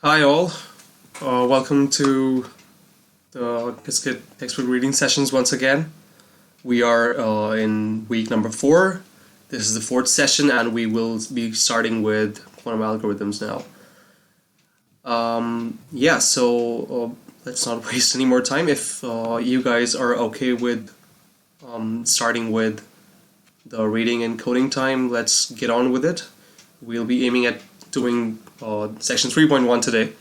Hi all, welcome to the Qiskit textbook reading sessions once again. We are in week number 4. This is the 4th session and we will be starting with quantum algorithms now. So let's not waste any more time. If you guys are okay with starting with the reading and coding time, let's get on with it. We'll be aiming at doing section 3.1 today,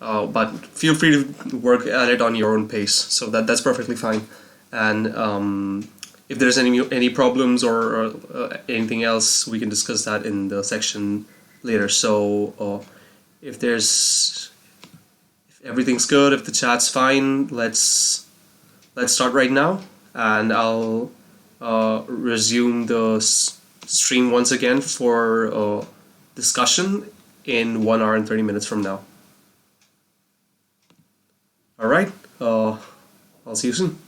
but feel free to work at it on your own pace. So that's perfectly fine. And if there's any problems or anything else, we can discuss that in the section later. So if everything's good, if the chat's fine, let's start right now, and I'll resume the stream once again for discussion in 1 hour and 30 minutes from now. All right, I'll see you soon.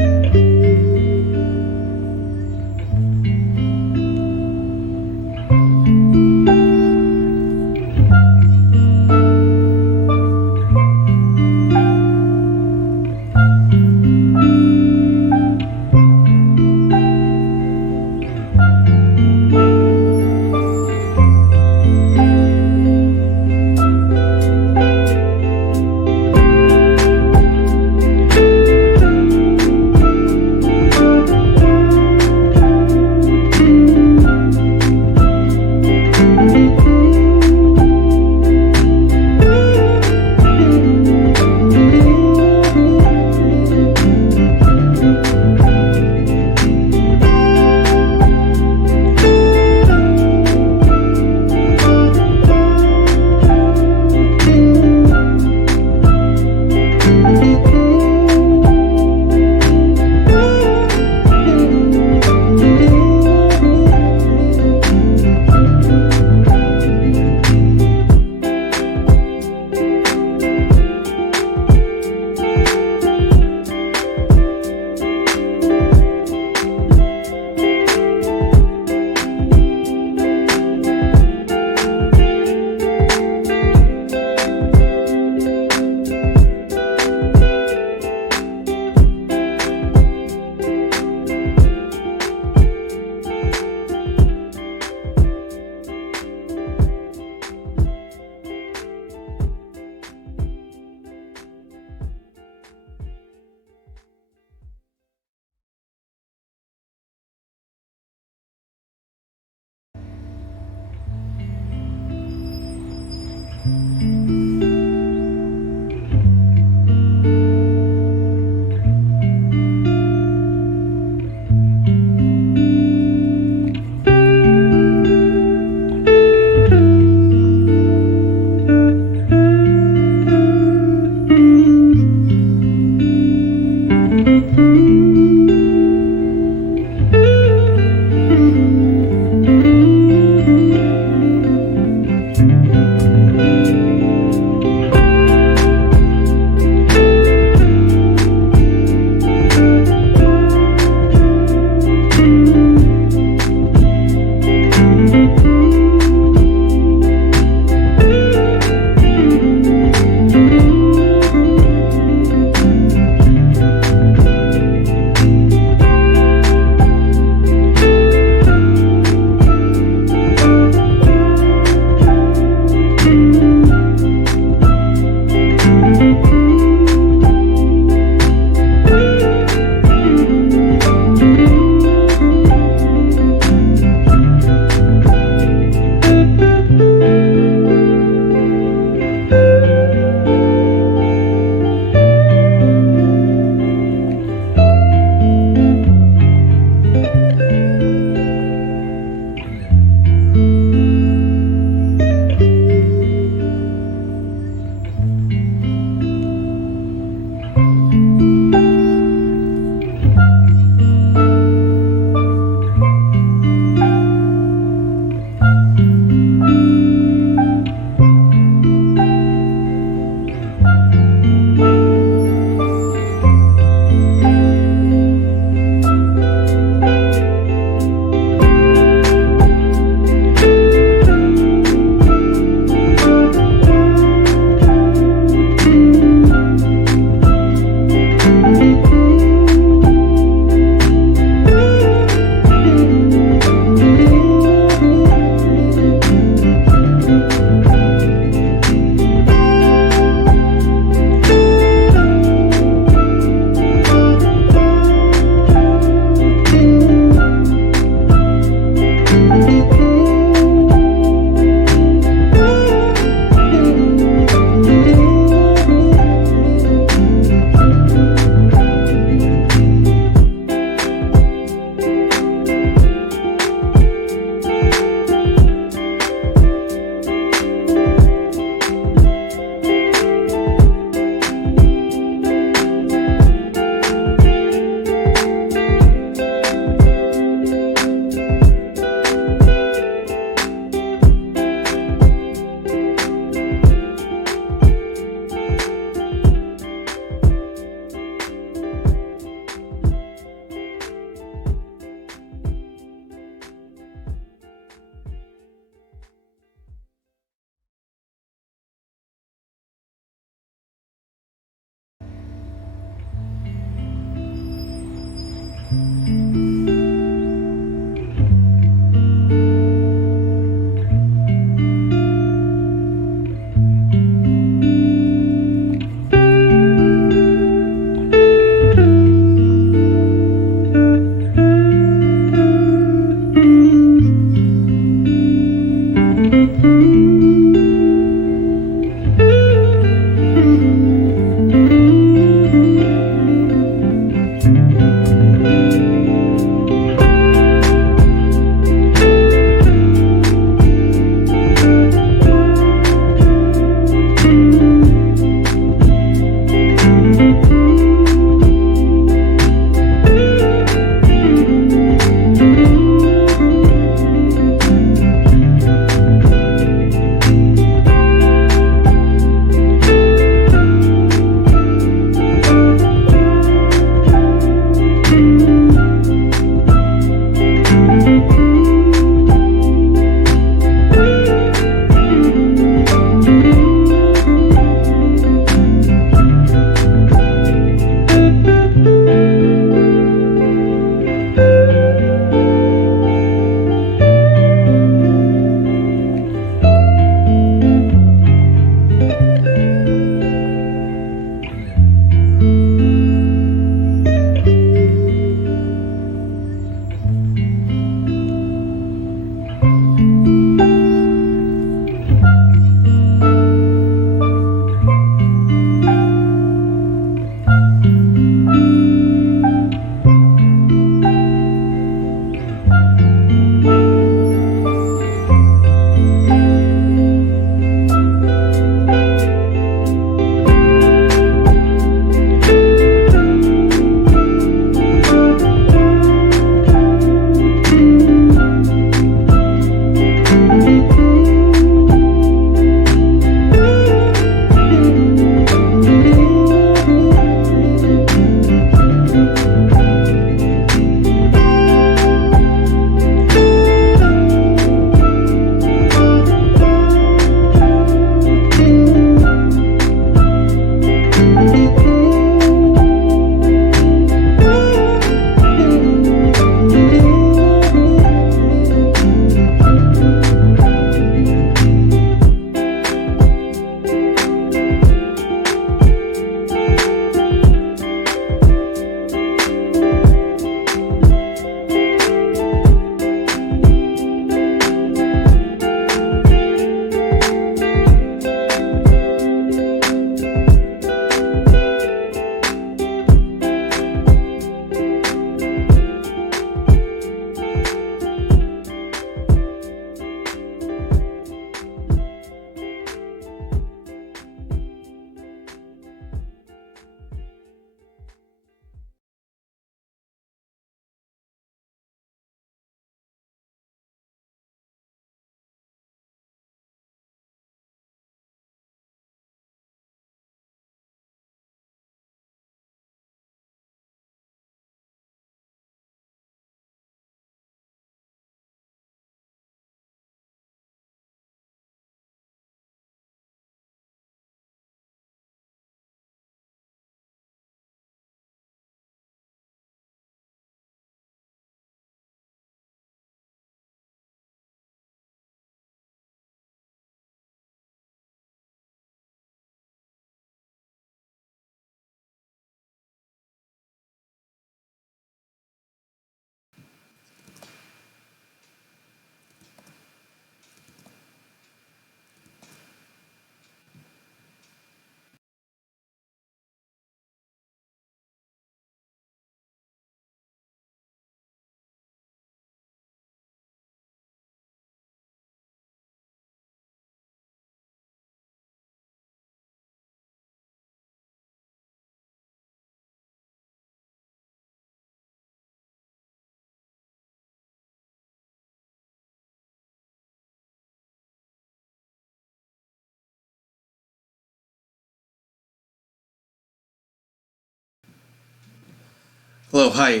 Hello, hi.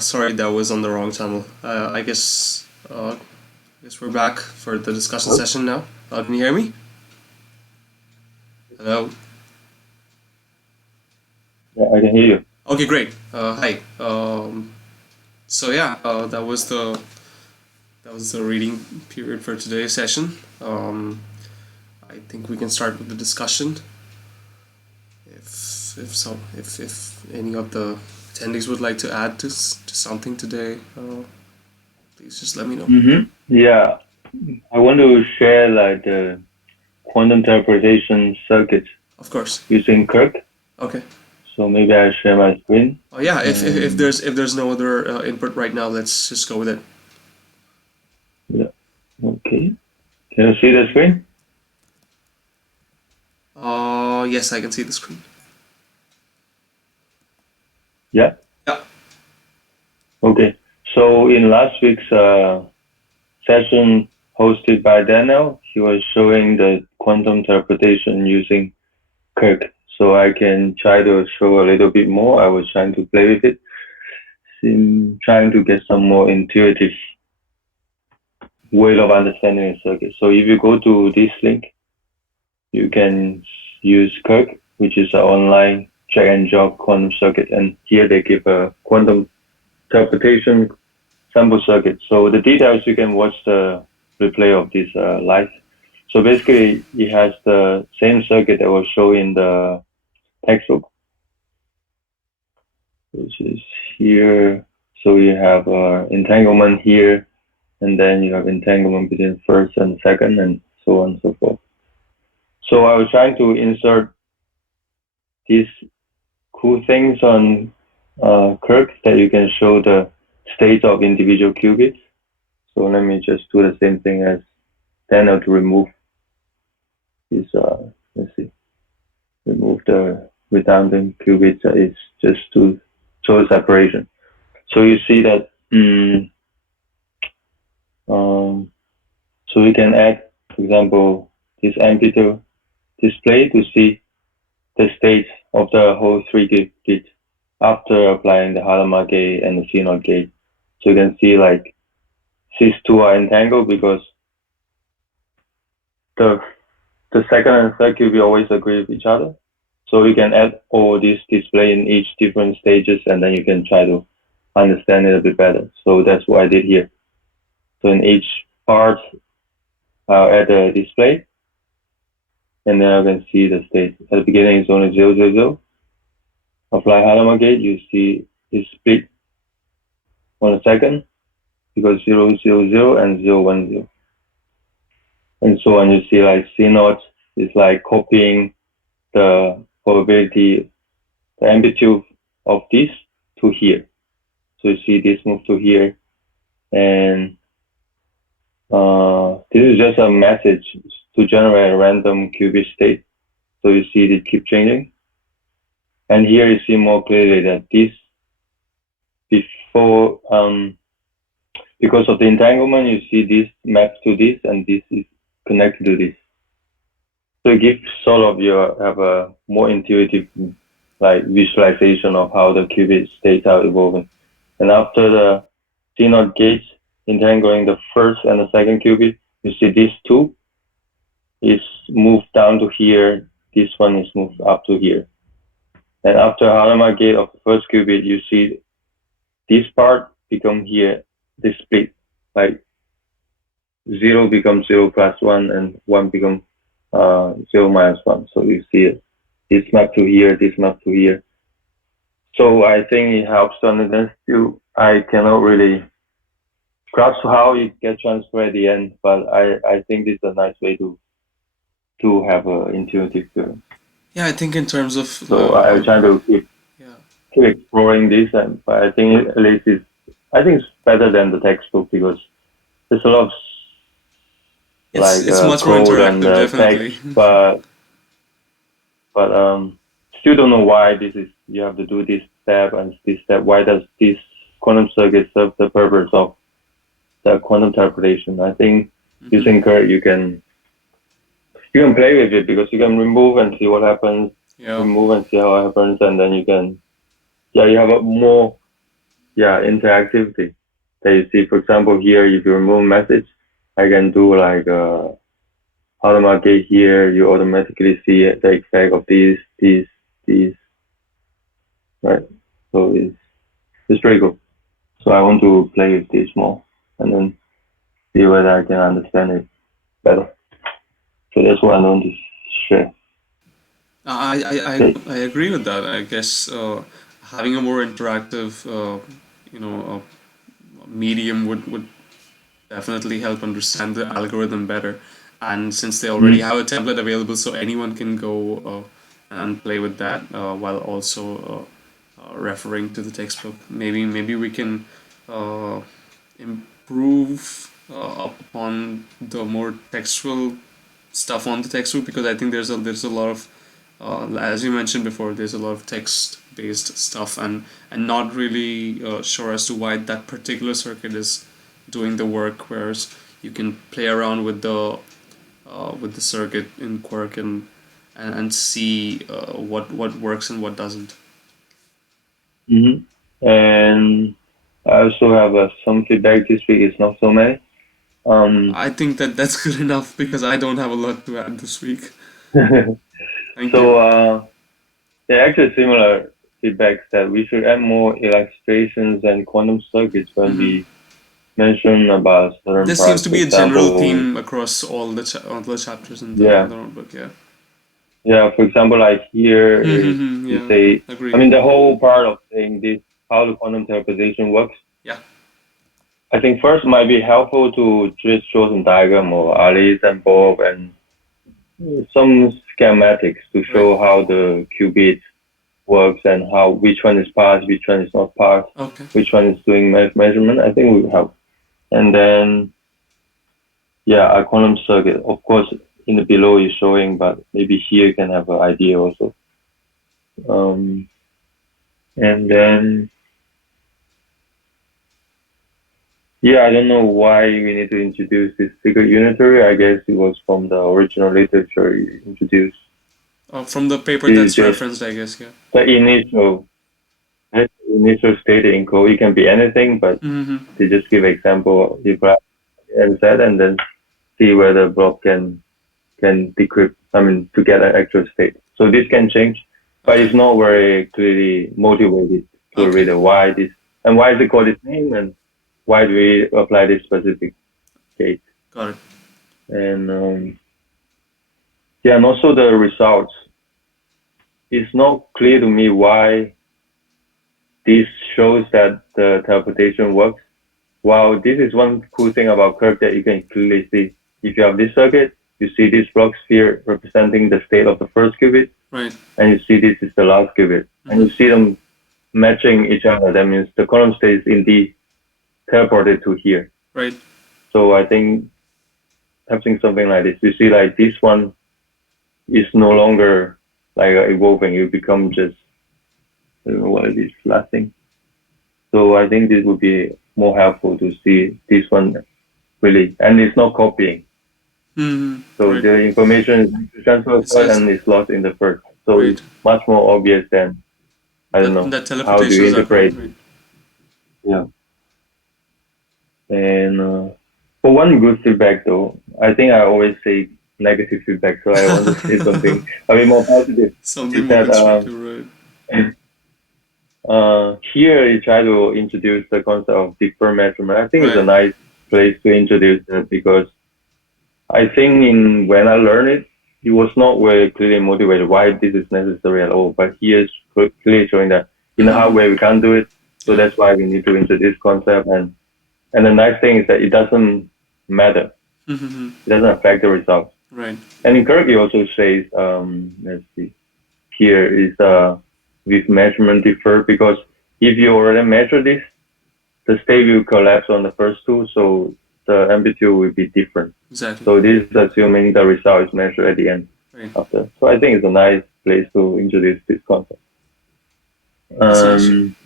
Sorry that was on the wrong channel. I guess we're back for the discussion Hello? session now. Can you hear me? Hello. Yeah, I can hear you. Okay, great. Hi. That was the reading period for today's session. I think we can start with the discussion. If any of the attendees would like to add to something today, please just let me know. Yeah, I want to share like the quantum interpretation circuit Of course. using Kirk. Okay. So maybe I share my screen. Oh yeah. If And there's no other input right now, let's just go with it. yeah, okay. Can you see the screen? Yes, I can see the screen. Yeah. Yeah. Okay. So in last week's session hosted by Daniel, he was showing the quantum interpretation using Kirk. So I can try to show a little bit more. I was trying to play with it, trying to get some more intuitive way of understanding a circuit. So if you go to this link, you can use Kirk, which is an online drag and drop quantum circuit. And here they give a quantum interpretation sample circuit. So the details, you can watch the replay of this live. So basically, it has the same circuit that was shown in the textbook, which is here. So you have entanglement here, and then you have entanglement between first and second, and so on and so forth. So I was trying to insert these cool things on Kirk that you can show the state of individual qubits. So let me just do the same thing as Daniel to remove this, let's see, remove the redundant qubits. It's just to show the separation. So you see that, so we can add, for example, this amplitude display to see the state of the whole 3 bit after applying the Hadamard gate and the CNOT gate. So you can see like these two are entangled because the second and third qubit always agree with each other. So you can add all this display in each different stages, and then you can try to understand it a bit better. So that's what I did here. So in each part, I'll add a display, and then I can see the state. At the beginning, it's only 0, 0, 0. Apply Hadamard gate, you see it's split on the second because 0, 0, 0 and 0, 1, 0. And so on, you see like C naught is like copying the probability, the amplitude of this to here. So you see this move to here, and this is just a message to generate a random qubit state. So you see it keep changing. And here you see more clearly that this before, because of the entanglement, you see this maps to this, and this is connected to this. So it gives sort of have a more intuitive like visualization of how the qubit states are evolving. And after the CNOT gates entangling the first and the second qubit, you see these two is moved down to here. This one is moved up to here. And after Hadamard gate of the first qubit, you see this part become here, this split, like 0 becomes 0 plus 1 and 1 becomes 0 minus 1. So you see it. This map to here, this map to here. So I think it helps to understand. Still, I cannot really grasp how it gets transferred at the end, but I think this is a nice way to have an intuitive feel. Yeah, I think in terms of So I'm trying to keep exploring this, but I think at least I think it's better than the textbook because there's a lot of it's much more code and interactive, definitely. text, but still don't know why this is. You have to do this step and this step. Why does this quantum circuit serve the purpose of the quantum interpretation? I think using Kirk, you can play with it because you can remove and see what happens. Yeah. Remove and see how it happens, and then you can yeah, you have a more interactivity that you see. For example, here if you remove message, I can do like automatic here. You automatically see the effect of these, right? So it's pretty cool. So I want to play with this more and then see whether I can understand it better. So that's what I want to share. Okay. I agree with that. I guess having a more interactive, you know, medium would definitely help understand the algorithm better. And since they already Mhm. have a template available, so anyone can go and play with that while also referring to the textbook. Maybe we can uh, improve upon the more textual stuff on the textbook, because I think there's a lot of as you mentioned before, there's a lot of text based stuff, and not really sure as to why that particular circuit is doing the work, whereas you can play around with the circuit in Quark and see what works and what doesn't. Mhm. And I also have some feedback this week. It's not so many. Um. I think that that's good enough because I don't have a lot to add this week. Thank you. So they're actually similar feedbacks that we should add more illustrations and quantum circuits when Hmm. we mention about certain This seems parts. to For be a general example, theme across all the chapters in yeah, the notebook. Yeah. yeah. For example, like here is you Yeah. say, I Agree. mean, the whole part of saying this, how the quantum teleportation works. Yeah. I think first might be helpful to just show some diagram or Alice and Bob and some schematics to Right. show how the qubit works and how which one is passed, which one is not passed, Okay. which one is doing measurement. I think will help. And then yeah, a quantum circuit. Of course, in the below is showing, but maybe here you can have an idea also. Um, and then yeah, I don't know why we need to introduce this secret unitary. I guess it was from the original literature introduced. From the paper This is that's just referenced, I guess. Yeah. the initial state in code. It can be anything, but Mm-hmm. they just give example. You grab and set, and then see whether block can decrypt. I mean, to get an actual state. So this can change, but Okay. it's not very clearly motivated to the Okay. reader why this and why is it called this name and why do we apply this specific state. Got it. And yeah, and also the results. It's not clear to me why this shows that the teleportation works. Wow, this is one cool thing about Kirk that you can clearly see. If you have this circuit, you see this block sphere representing the state of the first qubit, Right. and you see this is the last qubit, and Mm-hmm. you see them matching each other. That means the quantum state is indeed teleported to here. Right. So I think having something like this, you see like this one is no longer like evolving. You become just I don't know what it is last thing. So I think this would be more helpful to see this one really, and it's not copying. Mm-hmm. So Right. the information is transferred It's and is lost in the first. So right. it's much more obvious than I don't know That how do teleportation you is occurring. interpret. Right. Yeah. And for one good feedback though, I think I always say negative feedback, so I want to say something a bit more positive. Something Is more that constructive. Right. here you try to introduce the concept of deeper measurement. I think it's a Right. nice place to introduce it because I think in when I learned it, it was not very clearly motivated why this is necessary at all. But he is clearly showing that in a hard Mm-hmm. way we can't do it. So Yeah. that's why we need to introduce concept. And the nice thing is that it doesn't matter. Mm-hmm. It doesn't affect the results. Right. And in Kirk, he also says, let's see, here is with measurement defer because if you already measure this, the state will collapse on the first two, so the amplitude will be different. Exactly. So this is assuming the result is measured at the end Right. after. So I think it's a nice place to introduce this concept. That's nice. Um,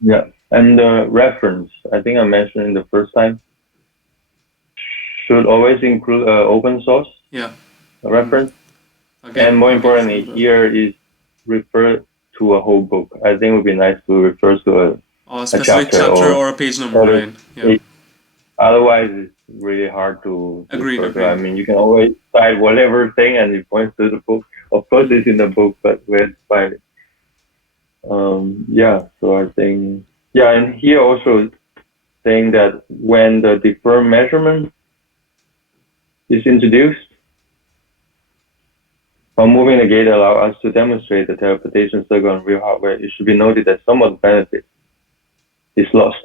yeah, and the reference, I think I mentioned in the first time, should always include open source Yeah. Mm-hmm. reference. And Again, more again, feel importantly, that. here is refer to a whole book. I think it would be nice to refer to Or a a specific chapter chapter or or a page number, right? Yeah. otherwise it's really hard to Agreed, refer to. I agreed. mean, you can always cite whatever thing and it points to the book. Of course, it's in the book, but where to find it? Yeah. So I think and here also saying that when the deferred measurement is introduced, while moving the gate allows us to demonstrate the teleportation circle on real hardware, it should be noted that some of the benefit is lost.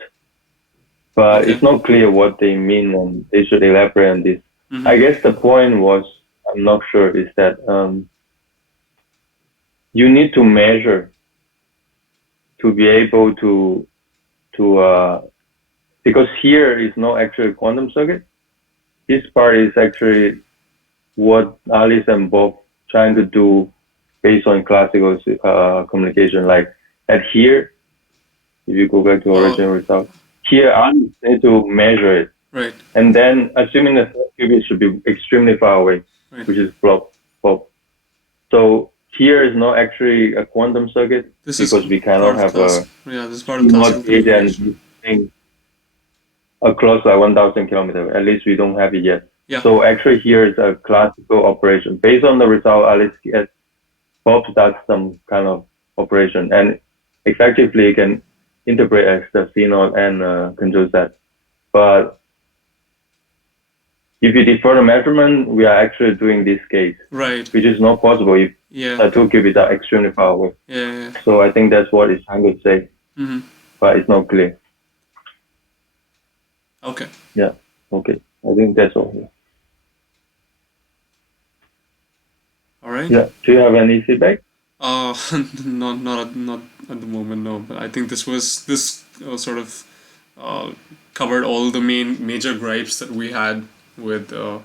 But Okay. it's not clear what they mean, and they should elaborate on this. Mm-hmm. I guess the point was, I'm not sure, is that you need to measure to be able to because here is not actually a quantum circuit. This part is actually what Alice and Bob trying to do based on classical communication. Like at here, if you go back to original result, here Alice need to measure it. Right. And then assuming the third qubit should be extremely far away, Right. which is Bob. So here is not actually a quantum circuit because we cannot have this is part of classical communication. and across like 1,000 kilometers. At least we don't have it yet. Yeah. So actually here is a classical operation. Based on the result, at least Bob does some kind of operation and effectively you can interpret as the C0 and control set. But if you defer the measurement, we are actually doing this case. Right. Which is not possible if the two qubits are extremely far away. Yeah. So I think that's what it's trying to say. Mm-hmm. But it's not clear. Okay. Yeah. Okay. I think that's all. Yeah. All right. Yeah. Do you have any feedback? Not at the moment, no. But I think this sort of covered all the major gripes that we had with all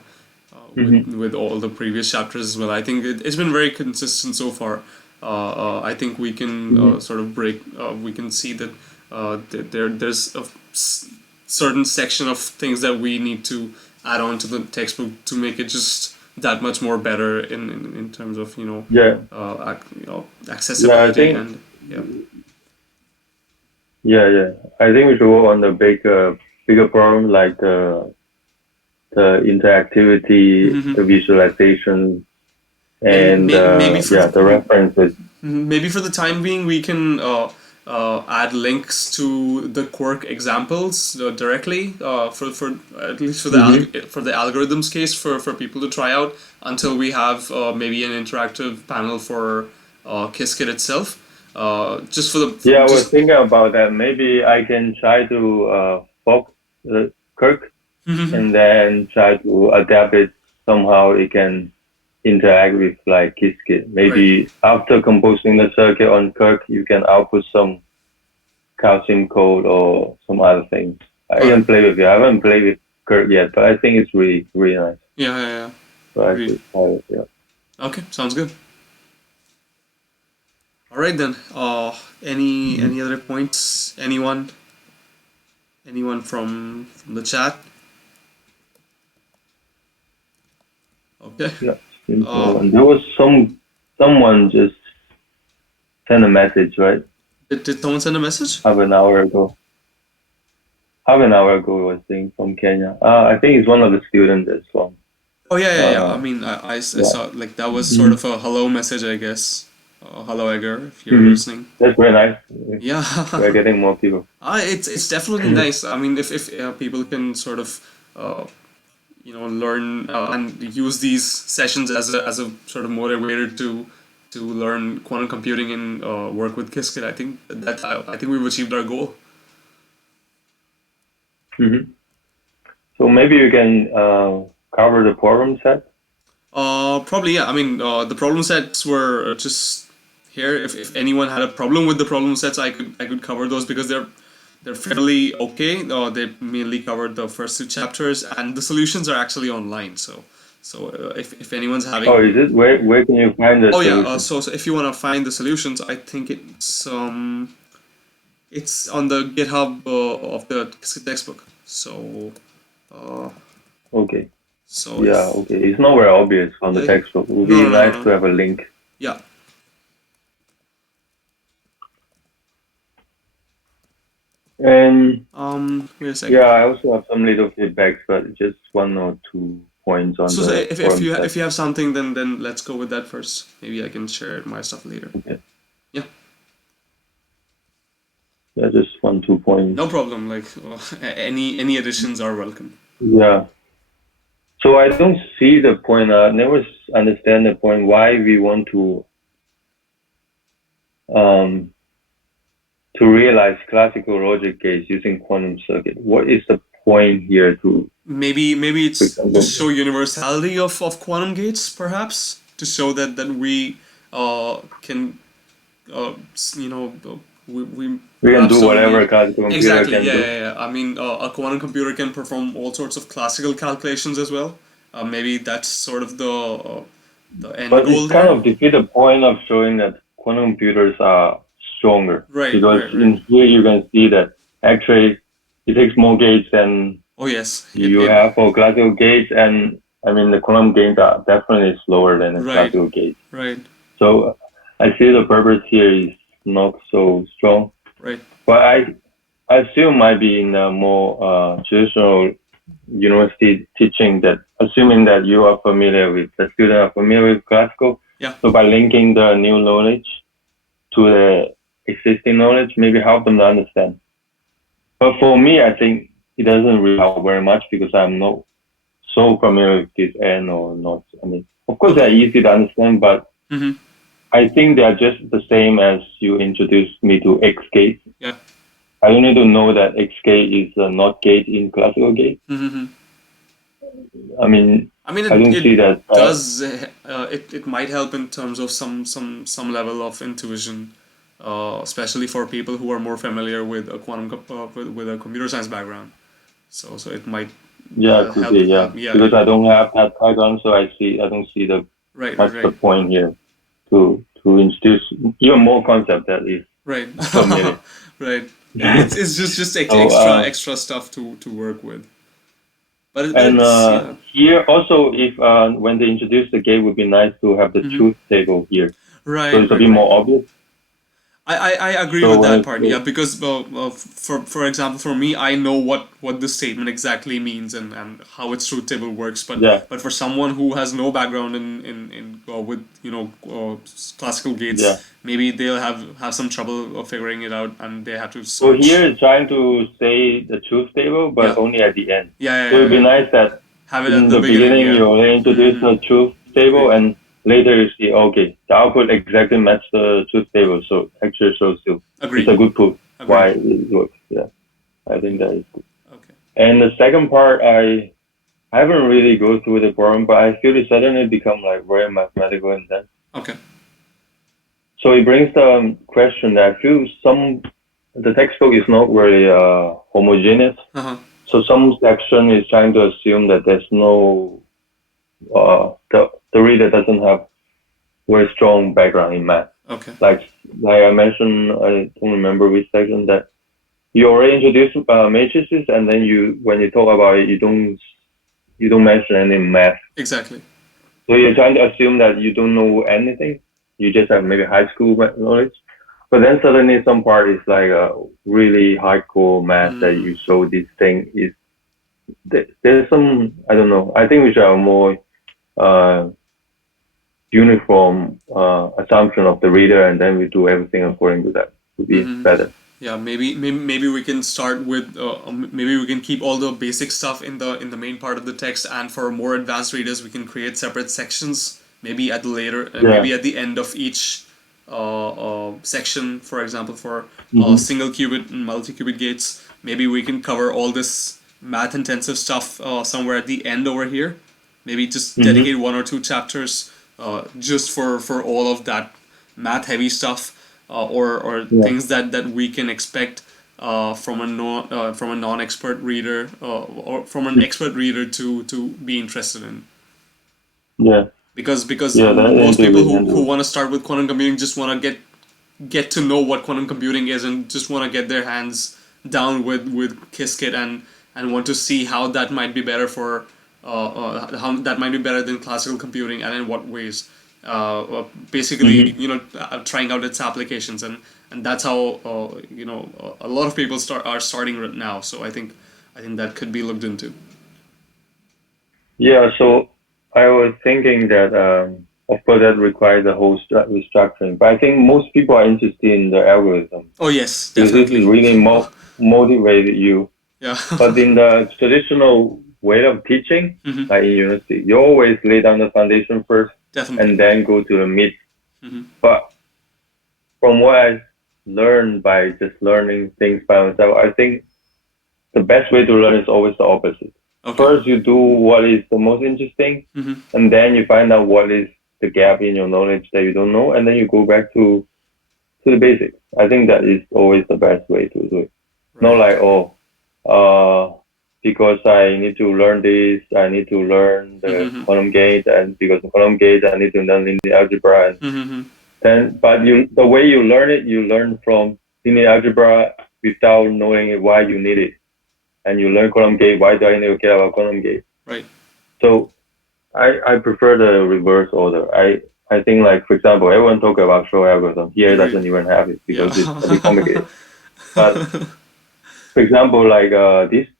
the previous chapters as well. I think it's been very consistent so far. I think we can sort of we can see that there's a certain section of things that we need to add on to the textbook to make it just that much more better in terms of accessibility and I think we should work on the bigger problem like the interactivity, the visualization, and maybe the references. Maybe for the time being we can add links to the quirk examples directly for at least for the algorithms case for people to try out until we have maybe an interactive panel for Qiskit itself. Just for the I was thinking about that. Maybe I can try to fork Kirk and then try to adapt it somehow. It can interact with like Qiskit. Maybe after composing the circuit on Kirk, you can output some calcium code or some other things. I can play with it. I haven't played with Kirk yet, but I think it's really nice. Yeah. So I should try it. Yeah. Okay, sounds good. All right then. Any other points? Anyone from the chat? Okay. Yeah. There was someone just sent a message, right? Did someone send a message? Half an hour ago, I was saying from Kenya. I think it's one of the students as well. Oh yeah. I mean, I saw like that was sort of a hello message, I guess. Hello, Edgar, if you're listening. That's very nice. Yeah. We're getting more people. It's definitely nice. I mean, if people can sort of learn and use these sessions as a sort of motivator to learn quantum computing and work with Qiskit, I think we've achieved our goal. So maybe you can cover the problem set. Probably, yeah. I mean, the problem sets were just here. If anyone had a problem with the problem sets, I could cover those because they're fairly okay. They mainly covered the first two chapters, and the solutions are actually online. So if anyone's having is it where can you find the solutions? So if you want to find the solutions, I think it's on the GitHub of the textbook. So okay. So okay. It's not very obvious on the textbook. It would be nice to have a link. Yeah. And Wait a second. yeah, I also have some little feedbacks, but just 1 or 2 points on So the if forum you side. if you have something, then let's go with that first. Maybe I can share my stuff later. Okay. Yeah, Yeah, just 1, 2 points. no problem. Like any additions are welcome. Yeah. So I don't see the point. I never understand the point why we want um, to realize classical logic gates using quantum circuit. What is the point here to, Maybe for it's to example, show universality of quantum gates, perhaps to show that we can you know we we can perhaps do don't whatever a need classical computer exactly can do? yeah. I mean a quantum computer can perform all sorts of classical calculations as well. Maybe that's sort of the end But goal it kind there. of defeats the point of showing that quantum computers are stronger, Right, because right, right. in here you can see that actually it takes more gates than Oh yes, you it have for classical gates, and I mean the quantum gates are definitely slower than the right, classical gates. right, So I see the purpose here is not so strong, right. but I assume might be in a more traditional university teaching, that assuming that you are familiar with the student are familiar with classical. Yeah, So by linking the new knowledge to the existing knowledge, maybe help them to understand. But for me, I think it doesn't really help very much because I'm not so familiar with this N or not. I mean, of course, they're okay. easy to understand, but Mm-hmm. I think they're just the same as you introduced me to X gate. Yeah. I don't need to know that X gate is a not gate in classical gate. Mm-hmm. I mean, I mean, I don't it see that. does. It might help in terms of some level of intuition, especially for people who are more familiar with a with a computer science background. So it might Yeah, could be, yeah. help. Yeah, Because I don't have that background, so I don't see the right, right, what's the right, point here to introduce even more concept that is right, familiar. right. It's just So extra stuff to work with. But and it's yeah. here also, if when they introduce the gate, would be nice to have the Hmm. truth table here, so Right, it's a right, bit right. more obvious. I agree So with when that it's part. Yeah, because for example, for me, I know what the statement exactly means and how its truth table works. yeah, But for someone who has no background in with classical yeah. gates, maybe they'll have some trouble of figuring it out, and they have to So here search. it's trying to say the truth table, but Yeah, only at the end. yeah, So yeah, it'd be yeah. nice that Have it at in the the beginning. beginning Yeah. you only introduce Mm-hmm. the truth table, Agreed. and later you see, okay, the output exactly match the truth table. So actually shows you it's Agreed. a good proof why Agreed. it works. Yeah, I think Agreed. that is good. Okay. And the second part, I haven't really go through the problem, but I feel it suddenly become like very mathematical and then. Okay. So it brings the question that I feel the textbook is not really homogeneous. Uh huh. So some section is trying to assume that there's no the reader doesn't have very strong background in math. Okay. Like like I mentioned, I don't remember which section, that you already introduce matrices, and then you when you talk about it, you don't mention any math. Exactly. So you're trying to assume that you don't know anything. You just have maybe high school knowledge. But then suddenly some part is like a really hardcore math that Mm. you show this thing is there's some I don't know. I think we should have more uh, uniform assumption of the reader, and then we do everything according to that. Would be Mm-hmm. better. Yeah, maybe we can start with maybe we can keep all the basic stuff in the main part of the text, and for more advanced readers, we can create separate sections. Maybe at the later, Yeah. maybe at the end of each section, for example, for Mm-hmm. single qubit and multi qubit gates. Maybe we can cover all this math intensive stuff somewhere at the end over here. Maybe just Mm-hmm. dedicate 1 or 2 chapters just for all of that math heavy stuff or Yeah. things that we can expect from a non-expert reader or from an expert reader to be interested in Yeah. because Yeah. That most indeed people we can who do. want to start with quantum computing just want to get to know what quantum computing is and just want to get their hands down with Qiskit and want to see how that might be better for how that might be better than classical computing and in what ways. basically trying out its applications, and that's how a lot of people are starting right now. So I think that could be looked into. Yeah, so I was thinking that, of course, that requires a whole restructuring. But I think most people are interested in the algorithm Oh yes, because this is definitely. really motivated you. Yeah. But in the traditional way of teaching, Hmm. like in university, you always lay down the foundation first Definitely. and then go to the mid. Hmm. But from what I learned by just learning things by myself, I think the best way to learn is always the opposite. Okay. First, you do what is the most interesting, Hmm. and then you find out what is the gap in your knowledge that you don't know, and then you go back to the basics. I think that is always the best way to do it. Not Right. like, oh, because I need to learn this, I need to learn the Hmm. quantum gate, and because of quantum gate, I need to learn linear algebra. And Hmm. then, but the way you learn from linear algebra without knowing why you need it, and you learn quantum gate. Why do I need to care about quantum gate? Right. So I prefer the reverse order. I think, like, for example, everyone talk about show algorithm. Here Agreed. doesn't even have it Yeah. because it's a bit complicated. But for example, like,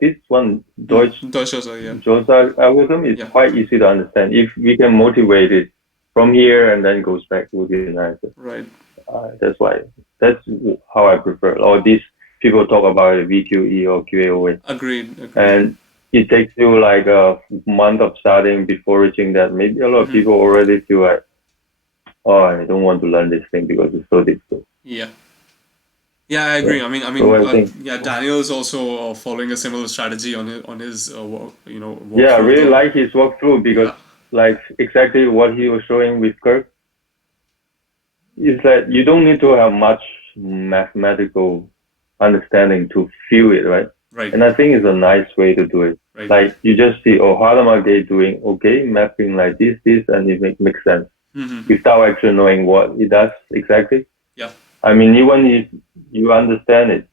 this one Deutsch Deutsche, yeah. Josa algorithm is Yeah. quite easy to understand. If we can motivate it from here and then goes back, would be nice. Right. That's why that's how I prefer. Or these people talk about VQE or QAOA, Agreed. Agreed. and it takes you like a month of studying before reaching that. Maybe a lot of Hmm. people already feel like, oh, I don't want to learn this thing because it's so difficult. Yeah. Yeah, I agree. Yeah. I mean, So I think, yeah. Daniel is also following a similar strategy on his yeah, I walkthrough of really the. like his walkthrough because, Yeah. like, exactly what he was showing with Kirk is that you don't need to have much mathematical understanding to feel it, right? Right. And I think it's a nice way to do it. Right. Like, you just see, oh, how am I doing? Okay, mapping like this, and it makes sense Hmm. without actually knowing what it does exactly. Yeah. I mean, even if you understand it,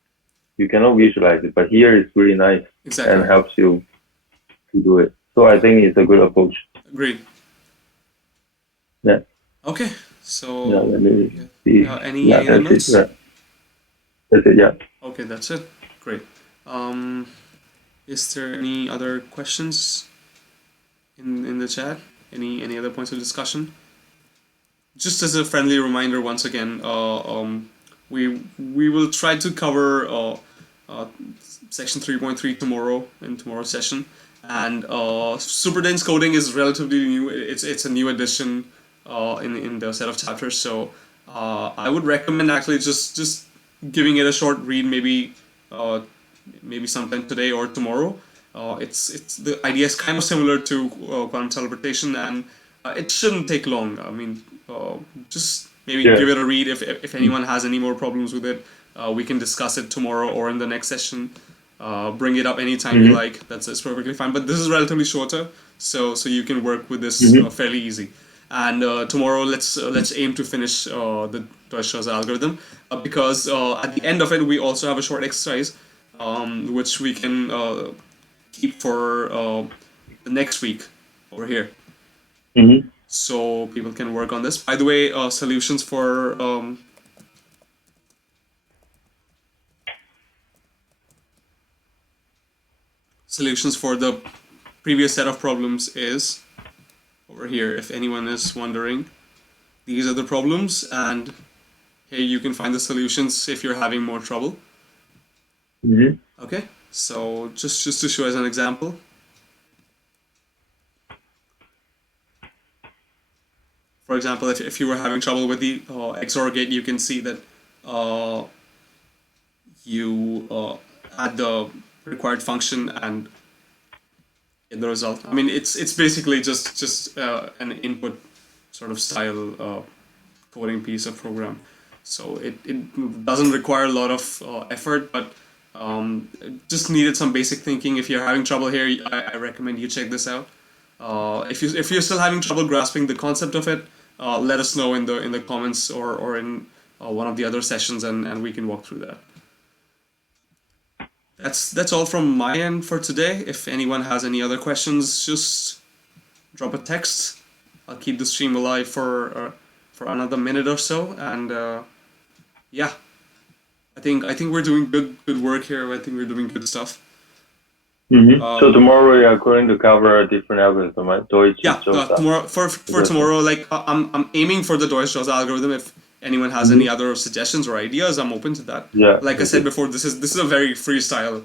you cannot visualize it. But here it's really nice and Exactly. helps you to do it. So I think it's a good approach. Agreed. Yeah. Okay. Yeah. So Let me yeah. see. Any Yeah, other that's it. notes? Yeah. That's it. Yeah. Okay, that's it. Great. Um, is there any other questions in the chat? Any other points of discussion? Just as a friendly reminder, once again, we will try to cover uh, section 3.3 tomorrow in tomorrow's session, and super dense coding is relatively new. It's a new addition in the set of chapters. So I would recommend actually just giving it a short read, uh, maybe sometime today or tomorrow. It's the idea is kind of similar to quantum teleportation, and it shouldn't take long. I mean, just maybe Yeah. give it a read. If anyone has any more problems with it, we can discuss it tomorrow or in the next session. Bring it up anytime you Mm-hmm. like. That's perfectly fine. But this is relatively shorter, so you can work with this Mm-hmm. fairly easy. And tomorrow, let's aim to finish the Deutsch's algorithm, because at the end of it, we also have a short exercise, which we can keep for the next week over here, Mm-hmm. so people can work on this. By the way, solutions for the previous set of problems is over here. If anyone is wondering, these are the problems, and here you can find the solutions if you're having more trouble. Mm-hmm. Okay, so just to show as an example, for example, if you were having trouble with the XOR gate, you can see that uh, you add the required function and get the result. I mean, it's basically just an input sort of style coding piece of program. So it doesn't require a lot of effort, but just needed some basic thinking. If you're having trouble here, I recommend you check this out. If you're still having trouble grasping the concept of it, let us know in the comments or in one of the other sessions, and we can walk through that. That's all from my end for today. If anyone has any other questions, just drop a text. I'll keep the stream alive for another minute or so, and yeah, I think we're doing good work here. I think we're doing good stuff. So tomorrow we are going to cover a different algorithm, right? Deutsch Yeah, tomorrow for tomorrow, like I'm aiming for the Deutsch algorithm. If anyone has any other suggestions or ideas, I'm open to that. Yeah. Like I said before, this is a very freestyle,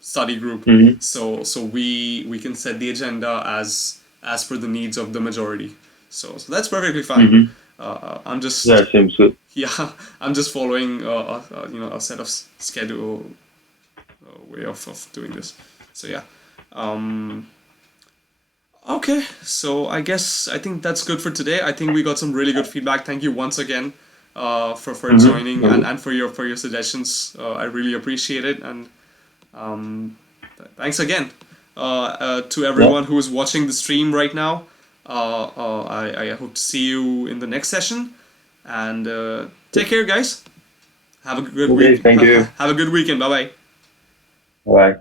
study group. So we can set the agenda as per the needs of the majority. So that's perfectly fine. I'm just seems good. Yeah, I'm just following a set of schedule way of doing this. So yeah. Okay, so I think that's good for today. I think we got some really good feedback. Thank you once again for joining and for your suggestions. I really appreciate it, and thanks again to everyone who is watching the stream right now. I hope to see you in the next session, and take care, guys. Have a good week. Thank you. Have a good weekend. Bye bye. Bye.